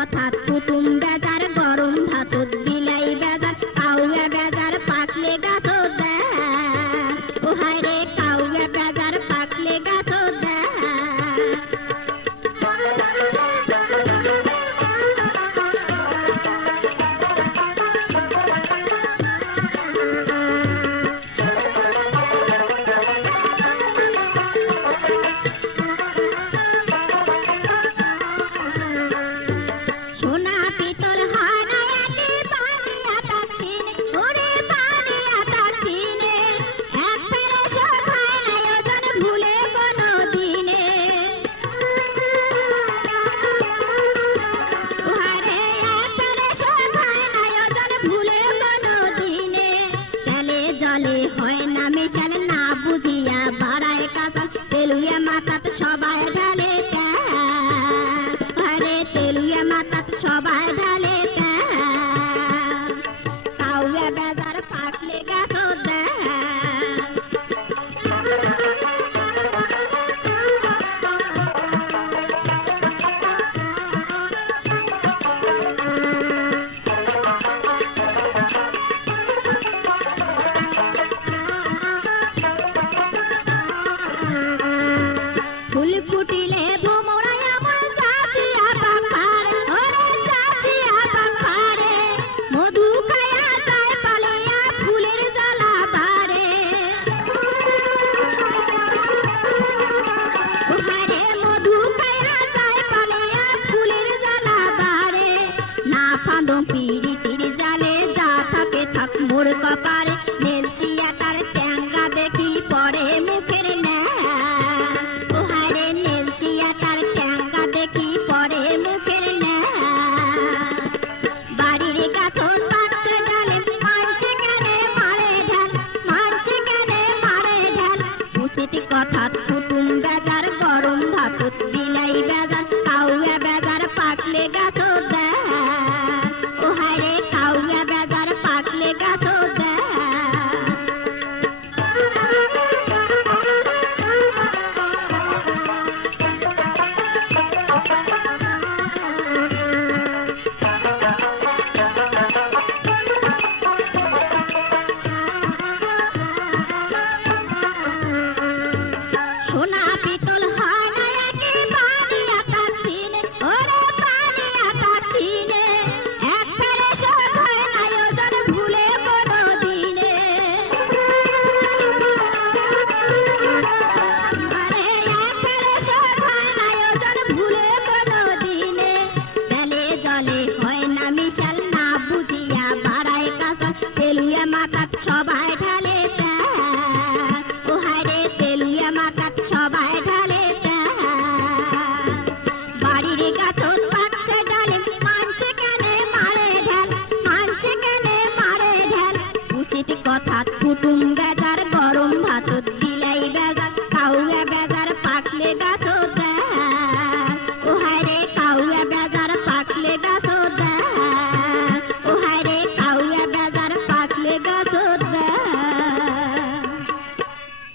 কথা কুটুম বেজার গরম ভাতত বিলাই বেজার কাউয়া বেজার পাকলে গাছ দেয় ও হায় রে কাউয়া বেজার পাকলে গাছ দেয় সোনা পিতল হয় না একে পানি আতা দিনে ওরে পানি আতা দিনে এক ফেরে শোধ হয় না ওজন ভুলে কোনো দিনে ওহারে এক ফেরে শোধ হয় না ওজন ভুলে কোনো দিনে তেলে জলে হয় না মিশাল না বুঝিয়া বাড়ায় কাঁচাল তেলুয়া মাথাত সবাই ঢালে আরে তেলুয়া মাথাত সবাই ঢালে কাউয়া বেজার পাকলে গাছ দেয় ফুল ফুটিলে ভোমরায় আমার জাতিয়া পাখারে ওরে জাতিয়া পাখারে মধু খায়া যায় পালিয়া ফুলের জ্বালা বারে ওহারে মধু খায়া যায় পালিয়া ফুলের জ্বালা বারে না ফাঁদো পিরিতির জালে যা থাকে থাক মোর কপারে নেলসিয়া তার ট্যাঙ্গা দেখি পড়ে মুখের ন্যায় ওহারে নেলসিয়া তার ট্যাঙ্গা দেখি পড়ে মুখের ন্যায় বাড়ির গাছন পাততে ডালে মানছে কেনে মারে ঢাল মানছে কেনে মারে ঢাল উচিত কথা কুটুম বেজার গরম ভাতত বিলাই বেজার কাউয়া বেজার পাকলে গাছ দেয় ওহারে কাউয়া বেজার পাকলে গাছ দেয় সোনা পিতল হয় না একে পানি আতা দিনে ওরে পানি আতা দিনে এক ফেরে শোধ হয় না ওজন ভুলে কোনো দিনে আরে এক ফেরে শোধ হয় না ওজন ভুলে কোনো দিনে তেলে জলে হয় না মিশাল না বুঝিয়া বাড়ায় কাঁচাল তেলুয়া মাথাত সবাই ঢালে ওহারে তেলুয়া মাথাত সবাই ঢালে বাড়ির গাছত পাকছে ডালে মানছে কেনে মারে ঢাল মানছে কেনে মারে ঢাল উচিত কথা কুটুম বেজার